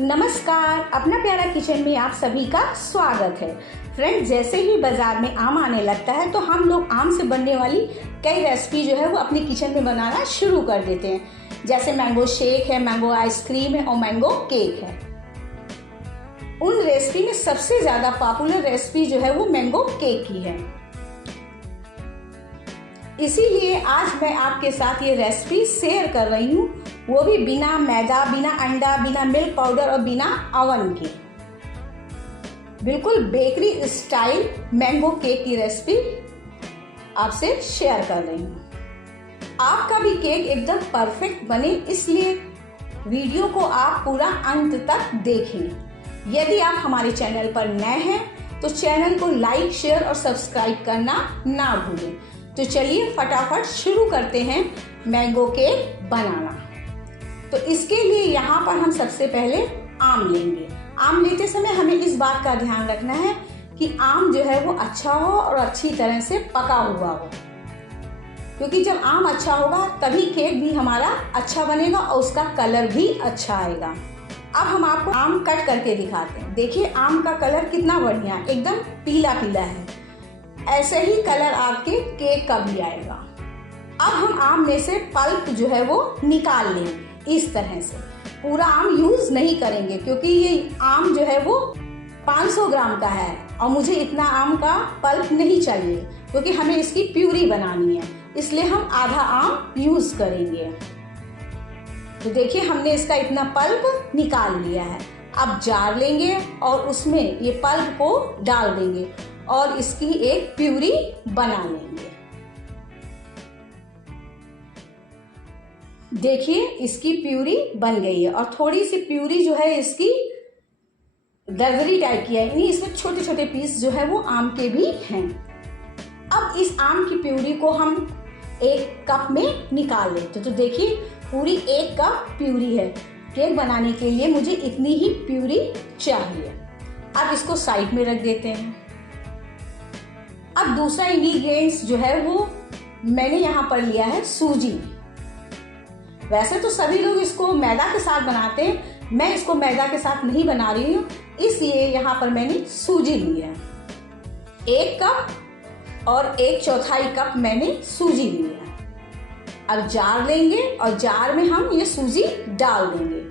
नमस्कार, अपना प्यारा किचन में आप सभी का स्वागत है। फ्रेंड्स, जैसे ही बाजार में आम आने लगता है तो हम लोग आम से बनने वाली कई रेसिपी जो है वो अपने किचन में बनाना शुरू कर देते हैं। जैसे मैंगो शेक है, मैंगो आइसक्रीम है और मैंगो केक है। उन रेसिपी में सबसे ज्यादा पॉपुलर रेसिपी जो है वो मैंगो केक की है। इसीलिए आज मैं आपके साथ ये रेसिपी शेयर कर रही हूँ, वो भी बिना मैदा, बिना अंडा, बिना मिल्क पाउडर और बिना ओवन के। बिल्कुल बेकरी स्टाइल मैंगो केक की रेसिपी आपसे शेयर कर रही हूँ। आपका भी केक एकदम परफेक्ट बने, इसलिए वीडियो को आप पूरा अंत तक देखें। यदि आप हमारे चैनल पर नए हैं तो चैनल को लाइक, शेयर और सब्सक्राइब करना ना भूलें। तो चलिए फटाफट शुरू करते हैं मैंगो केक बनाना। तो इसके लिए यहाँ पर हम सबसे पहले आम लेंगे। आम लेते समय हमें इस बात का ध्यान रखना है कि आम जो है वो अच्छा हो और अच्छी तरह से पका हुआ हो, क्योंकि जब आम अच्छा होगा तभी केक भी हमारा अच्छा बनेगा और उसका कलर भी अच्छा आएगा। अब हम आपको आम कट करके दिखाते हैं। देखिए आम का कलर कितना बढ़िया, एकदम पीला पीला है। ऐसे ही कलर आपके केक का भी आएगा। अब हम आम में से पल्प जो है वो निकाल लेंगे। इस तरह से पूरा आम यूज नहीं करेंगे, क्योंकि ये आम जो है वो 500 ग्राम का है और मुझे इतना आम का पल्प नहीं चाहिए, क्योंकि हमें इसकी प्यूरी बनानी है। इसलिए हम आधा आम यूज करेंगे। तो देखिए हमने इसका इतना पल्प निकाल लिया है। अब जार लेंगे और उसमें ये पल्प को डाल देंगे और इसकी एक प्यूरी बना लेंगे। देखिए इसकी प्यूरी बन गई है और थोड़ी सी प्यूरी जो है इसकी दरदरी टाइप की है, यानी इसमें छोटे छोटे पीस जो है वो आम के भी हैं। अब इस आम की प्यूरी को हम एक कप में निकाल लेते। तो देखिए पूरी 1 कप प्यूरी है। केक बनाने के लिए मुझे इतनी ही प्यूरी चाहिए। अब इसको साइड में रख देते हैं। अब दूसरा इंग्रेडिएंट्स जो है वो मैंने यहाँ पर लिया है सूजी। वैसे तो सभी लोग इसको मैदा के साथ बनाते हैं, मैं इसको मैदा के साथ नहीं बना रही हूँ, इसलिए यहाँ पर मैंने सूजी ली है। 1 कप और 1/4 कप मैंने सूजी ली है। अब जार लेंगे और जार में हम ये सूजी डाल देंगे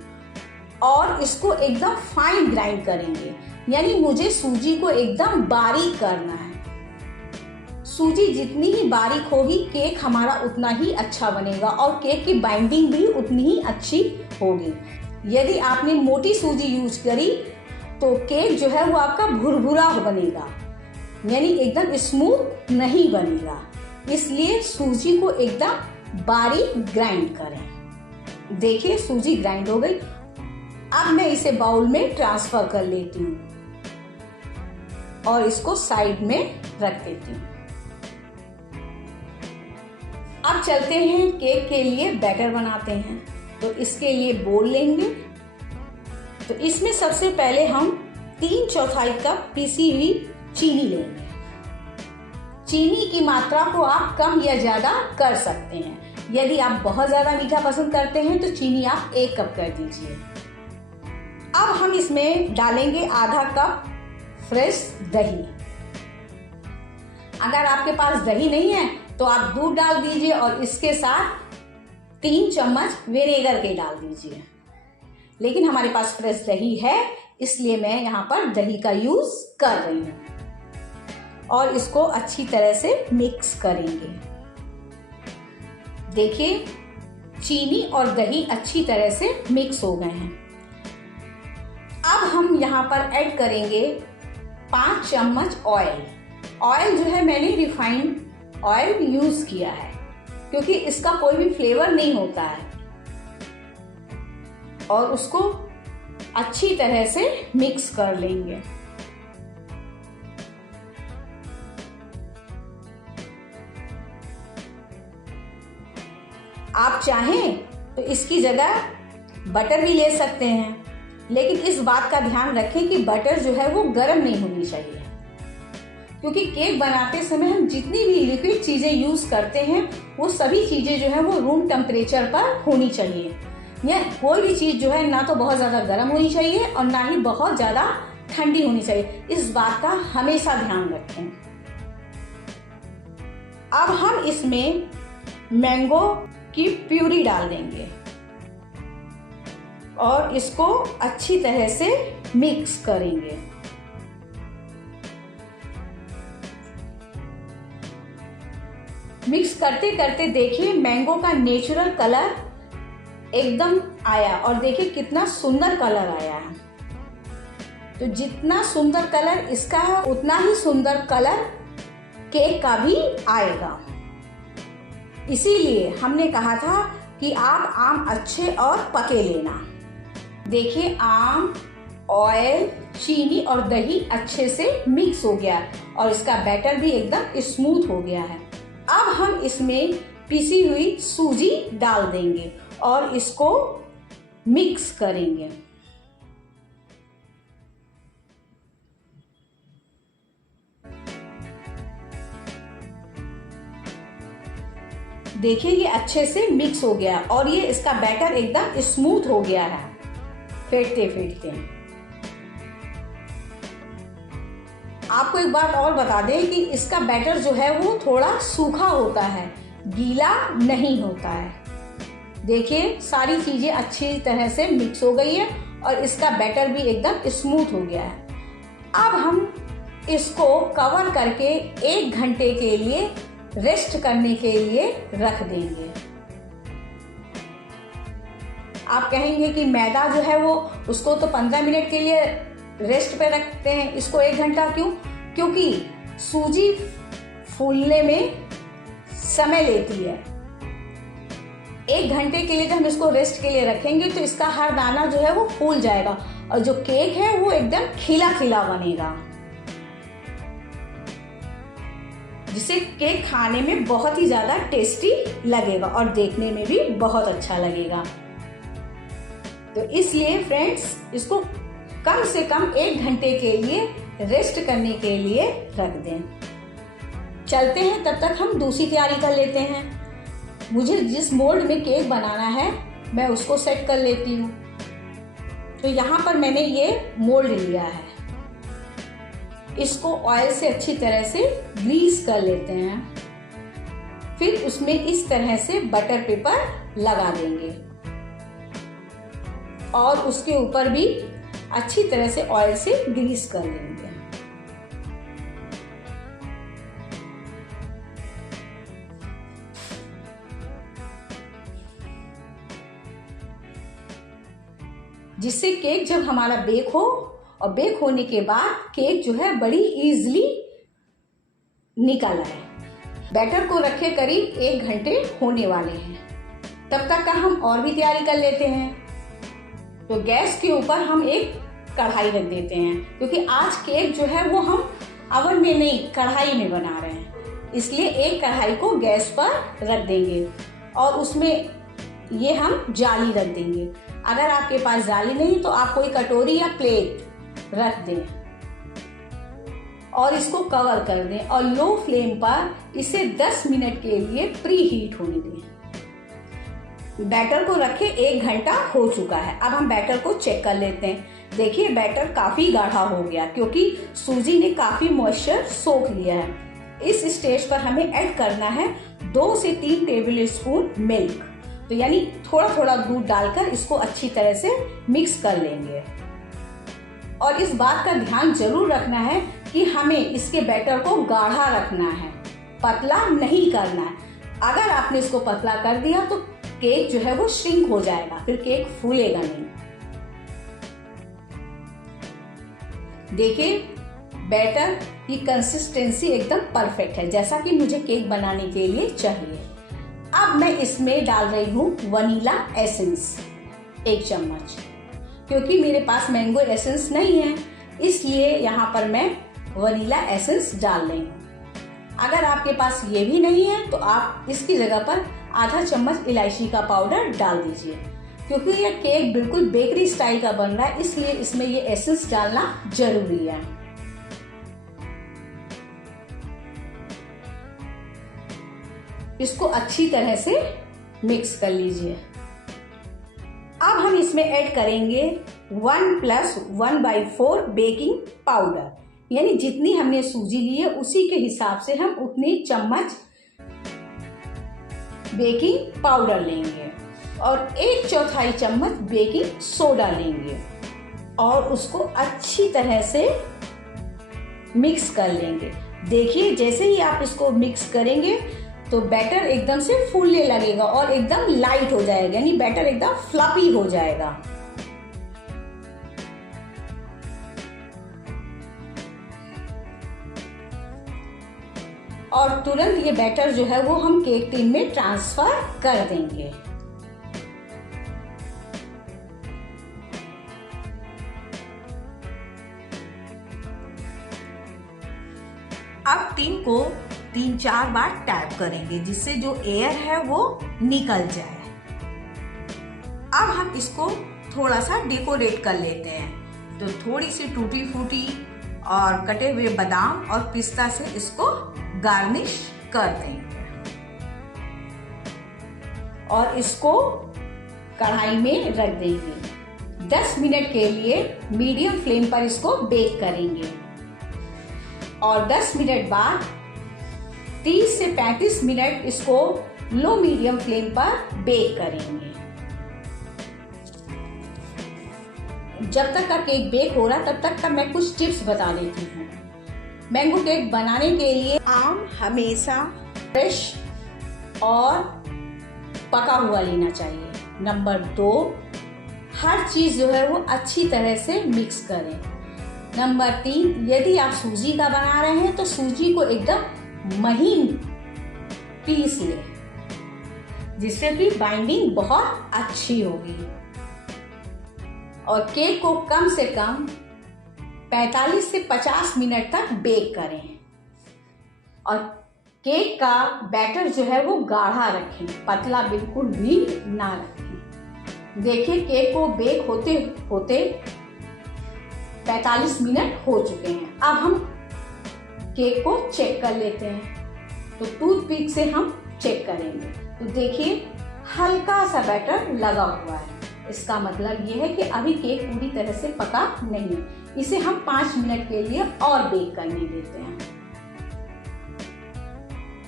और इसको एकदम फाइन ग्राइंड करेंगे, यानी मुझे सूजी को एकदम बारीक करना है। सूजी जितनी ही बारीक होगी केक हमारा उतना ही अच्छा बनेगा और केक की बाइंडिंग भी उतनी ही अच्छी होगी। यदि आपने मोटी सूजी यूज करी तो केक जो है वो आपका भुरभुरा बनेगा, यानी एकदम स्मूथ नहीं बनेगा। इसलिए सूजी को एकदम बारीक ग्राइंड करें। देखिए सूजी ग्राइंड हो गई। अब मैं इसे बाउल में ट्रांसफर कर लेती हूँ और इसको साइड में रख देती हूँ। अब चलते हैं केक के लिए बैटर बनाते हैं। तो इसके लिए बोल लेंगे। तो इसमें सबसे पहले हम 3/4 कप पीसी हुई चीनी लेंगे। चीनी की मात्रा को आप कम या ज्यादा कर सकते हैं। यदि आप बहुत ज्यादा मीठा पसंद करते हैं तो चीनी आप 1 कप कर दीजिए। अब हम इसमें डालेंगे आधा कप फ्रेश दही। अगर आपके पास दही नहीं है तो आप दूध डाल दीजिए और इसके साथ 3 चम्मच विनेगर के डाल दीजिए। लेकिन हमारे पास फ्रेश दही है, इसलिए मैं यहाँ पर दही का यूज कर रही हूँ और इसको अच्छी तरह से मिक्स करेंगे। देखिए चीनी और दही अच्छी तरह से मिक्स हो गए हैं। अब हम यहाँ पर ऐड करेंगे 5 चम्मच ऑयल। ऑयल जो है मैंने रिफाइंड ऑयल यूज किया है, क्योंकि इसका कोई भी फ्लेवर नहीं होता है। और उसको अच्छी तरह से मिक्स कर लेंगे। आप चाहें तो इसकी जगह बटर भी ले सकते हैं, लेकिन इस बात का ध्यान रखें कि बटर जो है वो गर्म नहीं होनी चाहिए, क्योंकि केक बनाते समय हम जितनी भी लिक्विड चीजें यूज करते हैं वो सभी चीजें जो है वो रूम टेम्परेचर पर होनी चाहिए। या कोई भी चीज जो है ना तो बहुत ज्यादा गर्म होनी चाहिए और ना ही बहुत ज्यादा ठंडी होनी चाहिए, इस बात का हमेशा ध्यान रखें। अब हम इसमें मैंगो की प्यूरी डाल देंगे और इसको अच्छी तरह से मिक्स करेंगे। मिक्स करते करते देखिए मैंगो का नेचुरल कलर एकदम आया और देखिए कितना सुंदर कलर आया है। तो जितना सुंदर कलर इसका है उतना ही सुंदर कलर केक का भी आएगा। इसीलिए हमने कहा था कि आप आम अच्छे और पके लेना। देखिए आम, ऑयल, चीनी और दही अच्छे से मिक्स हो गया और इसका बैटर भी एकदम स्मूथ हो गया है। अब हम इसमें पिसी हुई सूजी डाल देंगे और इसको मिक्स करेंगे। देखिए ये अच्छे से मिक्स हो गया और ये इसका बैटर एकदम स्मूथ हो गया है फेंटते फेंटते। आपको एक बात और बता दें कि इसका बैटर जो है वो थोड़ा सूखा होता है, गीला नहीं होता है। देखिए सारी चीजें अच्छी तरह से मिक्स हो गई है और इसका बैटर भी एकदम स्मूथ हो गया है। अब हम इसको कवर करके 1 घंटे के लिए रेस्ट करने के लिए रख देंगे। आप कहेंगे कि मैदा जो है वो उसको तो 15 मिनट के लिए रेस्ट पे रखते हैं, इसको 1 घंटा क्यों? क्योंकि सूजी फूलने में समय लेती है। 1 घंटे के लिए जब हम इसको रेस्ट के लिए रखेंगे तो इसका हर दाना जो है वो फूल जाएगा और जो केक है वो एकदम खिला खिला बनेगा, जिससे केक खाने में बहुत ही ज्यादा टेस्टी लगेगा और देखने में भी बहुत अच्छा लगेगा। तो इसलिए फ्रेंड्स इसको कम से कम 1 घंटे के लिए रेस्ट करने के लिए रख दें। चलते हैं, तब तक हम दूसरी तैयारी कर लेते हैं। मुझे जिस मोल्ड में केक बनाना है मैं उसको सेट कर लेती हूँ। तो यहाँ पर मैंने ये मोल्ड लिया है, इसको ऑयल से अच्छी तरह से ग्रीस कर लेते हैं। फिर उसमें इस तरह से बटर पेपर लगा देंगे और उसके ऊपर भी अच्छी तरह से ऑयल से ग्रीस कर लेंगे। जिससे केक जब हमारा बेक हो और बेक होने के बाद केक जो है बड़ी इजीली निकल आए। बैटर को रखे करीब 1 घंटे होने वाले हैं। तब तक का हम और भी तैयारी कर लेते हैं। तो गैस के ऊपर हम एक कढ़ाई रख देते हैं, क्योंकि आज केक जो है वो हम अवन में नहीं कढ़ाई में बना रहे हैं, इसलिए एक कढ़ाई को गैस पर रख देंगे और उसमें ये हम जाली रख देंगे। अगर आपके पास जाली नहीं तो आप कोई कटोरी या प्लेट रख दें और इसको कवर कर दें और लो फ्लेम पर इसे 10 मिनट के लिए प्री हीट होने दें। बैटर को रखे 1 घंटा हो चुका है। अब हम बैटर को चेक कर लेते हैं। देखिए बैटर काफी गाढ़ा हो गया क्योंकि सूजी ने काफी मॉइस्चर सोख लिया है। इस स्टेज पर हमें ऐड करना है 2 से 3 टेबल स्पून मिल्क। तो यानी थोड़ा थोड़ा दूध डालकर इसको अच्छी तरह से मिक्स कर लेंगे। और इस बात का ध्यान जरूर रखना है कि हमें इसके बैटर को गाढ़ा रखना है, पतला नहीं करना है। अगर आपने इसको पतला कर दिया तो केक जो है वो श्रिंक हो जाएगा, फिर केक फूलेगा नहीं। देखिए बैटर की कंसिस्टेंसी एकदम परफेक्ट है, जैसा कि मुझे केक बनाने के लिए चाहिए। अब मैं इसमें डाल रही हूँ वनीला एसेंस 1 चम्मच, क्योंकि मेरे पास मैंगो एसेंस नहीं है इसलिए यहाँ पर मैं वनीला एसेंस डाल रही हूँ। अगर आपके पास ये भी नहीं है तो आप इसकी जगह पर आधा चम्मच इलायची का पाउडर डाल दीजिए, क्योंकि ये केक बिल्कुल बेकरी स्टाइल का बन रहा है इसलिए इसमें ये एसेंस डालना जरूरी है। इसको अच्छी तरह से मिक्स कर लीजिए। अब हम इसमें ऐड करेंगे 1 + 1/4 बेकिंग पाउडर, यानी जितनी हमने सूजी ली है उसी के हिसाब से हम उतनी चम्मच बेकिंग पाउडर लेंगे और 1/4 चम्मच बेकिंग सोडा लेंगे और उसको अच्छी तरह से मिक्स कर लेंगे। देखिए जैसे ही आप इसको मिक्स करेंगे तो बैटर एकदम से फूलने लगेगा और एकदम लाइट हो जाएगा, यानी बैटर एकदम फ्लफी हो जाएगा। और तुरंत ये बैटर जो है वो हम केक टिन में ट्रांसफर कर देंगे। अब टिन को 3-4 बार टैप करेंगे जिससे जो एयर है वो निकल जाए। अब हम इसको थोड़ा सा डेकोरेट कर लेते हैं, तो थोड़ी सी टूटी फूटी और कटे हुए बादाम और पिस्ता से इसको गार्निश कर देंगे और इसको कढ़ाई में रख देंगे। 10 मिनट के लिए मीडियम फ्लेम पर इसको बेक करेंगे और 10 मिनट बाद 30 से 35 मिनट इसको लो मीडियम फ्लेम पर बेक करेंगे। जब तक का केक बेक हो रहा तब तक का मैं कुछ टिप्स बता देती हूँ। मैंगो केक बनाने के लिए आम हमेशा फ्रेश और पका हुआ लेना चाहिए। नंबर 2, हर चीज जो है वो अच्छी तरह से मिक्स करें। नंबर 3, यदि आप सूजी का बना रहे हैं तो सूजी को एकदम महीन पीस लें जिससे कि बाइंडिंग बहुत अच्छी होगी। और केक को कम से कम 45 से 50 मिनट तक बेक करें और केक का बैटर जो है वो गाढ़ा रखें, पतला बिल्कुल भी ना रखें। देखिए केक को बेक होते होते 45 मिनट हो चुके हैं। अब हम केक को चेक कर लेते हैं, तो टूथपिक से हम चेक करेंगे। तो देखिए हल्का सा बैटर लगा हुआ है, इसका मतलब ये है कि अभी केक पूरी तरह से पका नहीं है। इसे हम 5 मिनट के लिए और बेक करने देते हैं।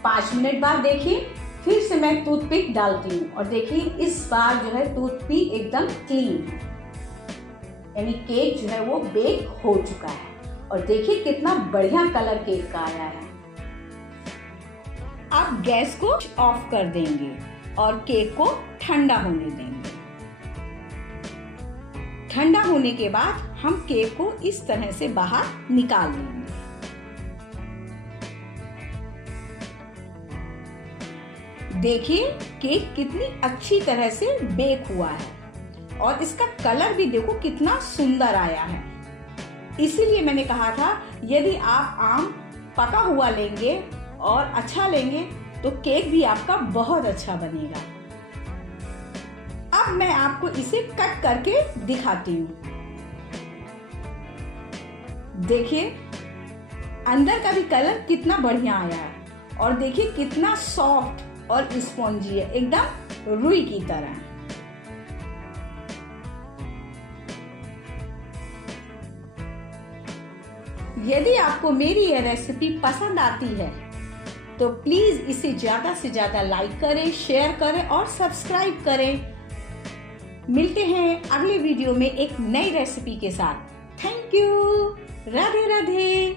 5 मिनट बाद देखिए फिर से मैं टूथपिक डालती हूँ और देखिए इस बार जो है टूथपिक एकदम क्लीन है, यानी केक जो है वो बेक हो चुका है। और देखिए कितना बढ़िया कलर केक का आया है। अब गैस को ऑफ कर देंगे और केक को ठंडा होने देंगे। ठंडा होने के बाद हम केक को इस तरह से बाहर निकाल लेंगे। देखिए केक कितनी अच्छी तरह से बेक हुआ है और इसका कलर भी देखो कितना सुंदर आया है। इसीलिए मैंने कहा था यदि आप आम पका हुआ लेंगे और अच्छा लेंगे तो केक भी आपका बहुत अच्छा बनेगा। अब मैं आपको इसे कट करके दिखाती हूँ। देखिए अंदर का भी कलर कितना बढ़िया आया है और देखिए कितना सॉफ्ट और स्पॉन्जी है, एकदम रुई की तरह। यदि आपको मेरी यह रेसिपी पसंद आती है तो प्लीज इसे ज्यादा से ज्यादा लाइक करें, शेयर करें और सब्सक्राइब करें। मिलते हैं अगले वीडियो में एक नई रेसिपी के साथ। Thank you. राधे राधे।